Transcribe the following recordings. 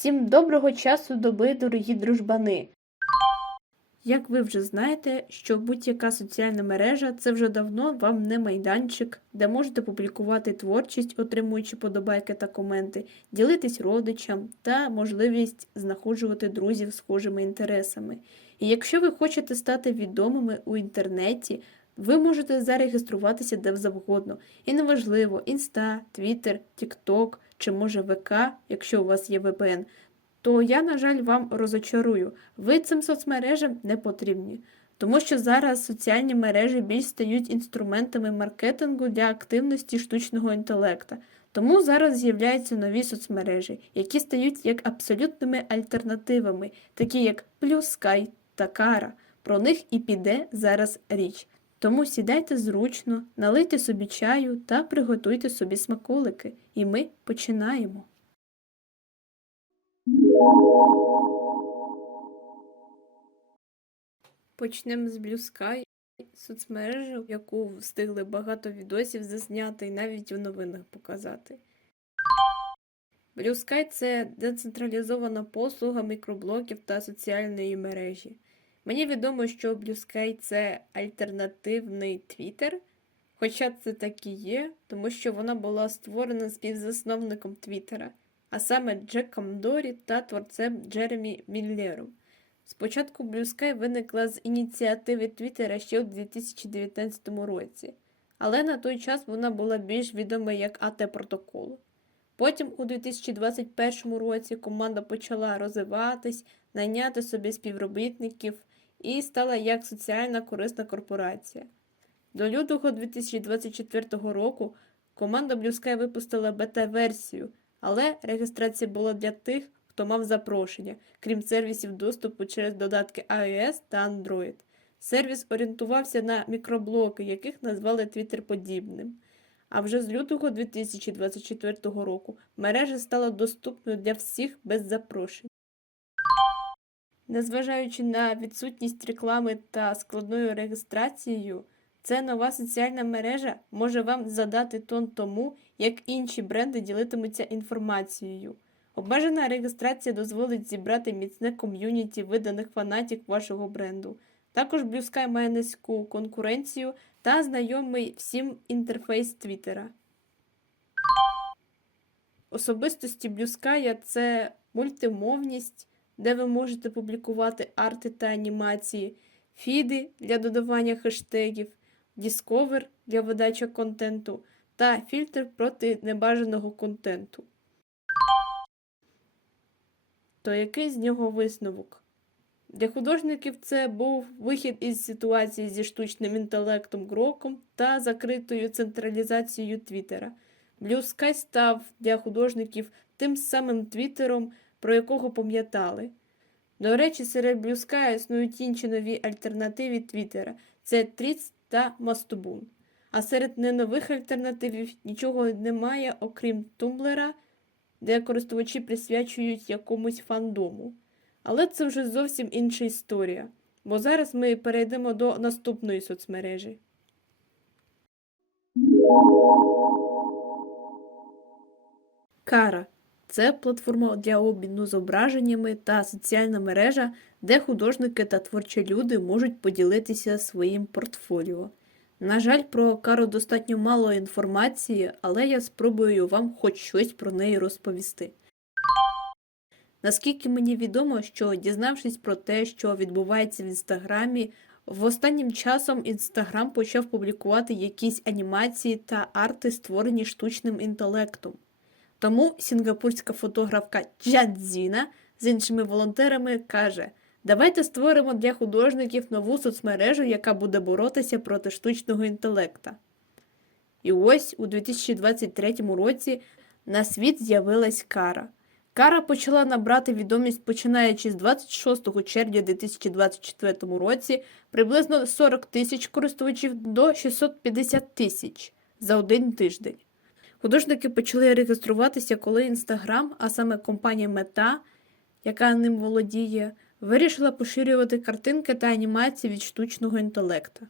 Всім доброго часу доби, дорогі дружбани! Як ви вже знаєте, що будь-яка соціальна мережа це вже давно вам не майданчик, де можете публікувати творчість, отримуючи подобайки та коменти, ділитись родичам та можливість знаходжувати друзів схожими інтересами. І якщо ви хочете стати відомими у інтернеті, ви можете зареєструватися де завгодно. І неважливо, інста, твіттер, тікток чи може ВК, якщо у вас є VPN, то я, на жаль, вам розочарую. Ви цим соцмережам не потрібні. Тому що зараз соціальні мережі більш стають інструментами маркетингу для активності штучного інтелекта. Тому зараз з'являються нові соцмережі, які стають як абсолютними альтернативами, такі як Plus Sky та Кара. Про них і піде зараз річ. Тому сідайте зручно, налийте собі чаю та приготуйте собі смаколики. І ми починаємо. Почнемо з Sky, соцмережі, яку встигли багато відосів засняти і навіть у новинах показати. Sky – це децентралізована послуга мікроблогів та соціальної мережі. Мені відомо, що Blue – це альтернативний Twitter, хоча це так і є, тому що вона була створена співзасновником Твіттера, а саме Джеком Дорі та творцем Джеремі Міллером. Спочатку Sky виникла з ініціативи Твіттера ще у 2019 році, але на той час вона була більш відома як АТ протокол. Потім у 2021 році команда почала розвиватись, найняти собі співробітників і стала як соціальна корисна корпорація. До лютого 2024 року команда Sky випустила бета-версію, але реєстрація була для тих, хто мав запрошення, крім сервісів доступу через додатки iOS та Android. Сервіс орієнтувався на мікроблоки, яких назвали Twitter подібним. А вже з лютого 2024 року мережа стала доступною для всіх без запрошень. Незважаючи на відсутність реклами та складною реєстрацією, ця нова соціальна мережа може вам задати тон тому, як інші бренди ділитимуться інформацією. Обмежена реєстрація дозволить зібрати міцне ком'юніті виданих фанатів вашого бренду. Також Blue Sky має низьку конкуренцію та знайомий всім інтерфейс Твіттера. Особистості Sky – це мультимовність, де ви можете публікувати арти та анімації, фіди для додавання хештегів, Discover для видачі контенту та фільтр проти небажаного контенту. То який з нього висновок? Для художників це був вихід із ситуації зі штучним інтелектом Гроком та закритою централізацією Твіттера. Sky став для художників тим самим Твіттером, про якого пам'ятали. До речі, серед Sky існують інші нові альтернативи Твіттера це Тріц та Мастобун. А серед ненових альтернативів нічого немає, окрім Тумблера, де користувачі присвячують якомусь фандому. Але це вже зовсім інша історія. Бо зараз ми перейдемо до наступної соцмережі. Кара це платформа для обміну зображеннями та соціальна мережа, де художники та творчі люди можуть поділитися своїм портфоліо. На жаль, про кару достатньо мало інформації, але я спробую вам хоч щось про неї розповісти. Наскільки мені відомо, що дізнавшись про те, що відбувається в інстаграмі, в останнім часом інстаграм почав публікувати якісь анімації та арти, створені штучним інтелектом. Тому сінгапурська фотографка Джадзіна з іншими волонтерами каже: Давайте створимо для художників нову соцмережу, яка буде боротися проти штучного інтелекта. І ось у 2023 році на світ з'явилась кара. Кара почала набрати відомість починаючи з 26 червня 2024 році приблизно 40 тисяч користувачів до 650 тисяч за один тиждень. Художники почали реєструватися, коли Інстаграм, а саме компанія Мета, яка ним володіє, вирішила поширювати картинки та анімації від штучного інтелекта.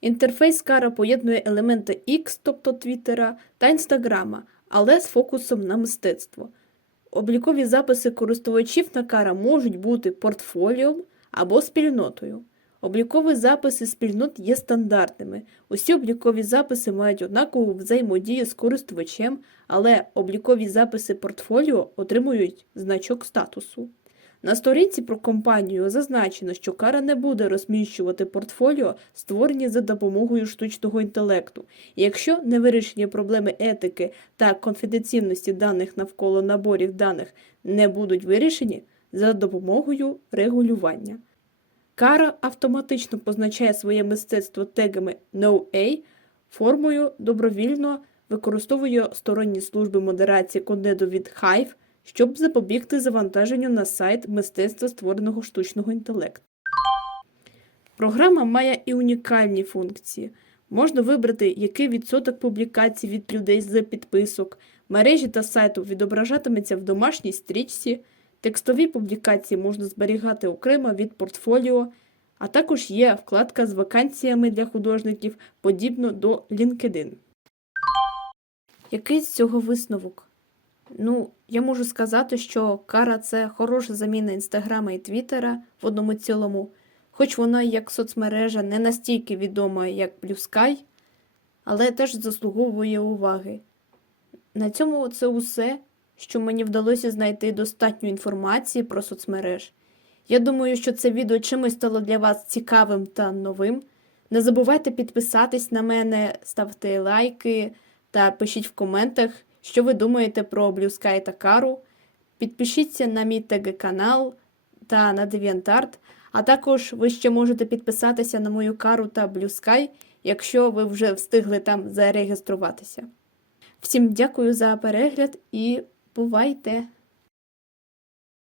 Інтерфейс Кара поєднує елементи X, тобто Твіттера, та Інстаграма, але з фокусом на мистецтво. облікові записи користувачів на кара можуть бути портфоліом або спільнотою. Облікові записи спільнот є стандартними. Усі облікові записи мають однакову взаємодію з користувачем, але облікові записи портфоліо отримують значок статусу. На сторінці про компанію зазначено, що кара не буде розміщувати портфоліо, створені за допомогою штучного інтелекту. І якщо не вирішені проблеми етики та конфіденційності даних навколо наборів даних не будуть вирішені за допомогою регулювання. Кара автоматично позначає своє мистецтво тегами No-A, формою добровільно використовує сторонні служби модерації контенту від Hive, щоб запобігти завантаженню на сайт мистецтва створеного штучного інтелекту. Програма має і унікальні функції. Можна вибрати, який відсоток публікацій від людей з підписок, мережі та сайту відображатиметься в домашній стрічці, текстові публікації можна зберігати окремо від портфоліо, а також є вкладка з вакансіями для художників, подібно до LinkedIn. Який з цього висновок? Ну, я можу сказати, що Кара це хороша заміна Інстаграма і Твіттера в одному цілому, хоч вона як соцмережа не настільки відома, як Sky, але теж заслуговує уваги. На цьому це усе, що мені вдалося знайти достатньо інформації про соцмереж. Я думаю, що це відео чимось стало для вас цікавим та новим. Не забувайте підписатись на мене, ставте лайки та пишіть в коментах, що ви думаєте про Blue Sky та Кару. Підпишіться на мій ТГ-канал та на DeviantArt, а також ви ще можете підписатися на мою кару та Blue Sky, якщо ви вже встигли там зареєструватися. Всім дякую за перегляд і бувайте!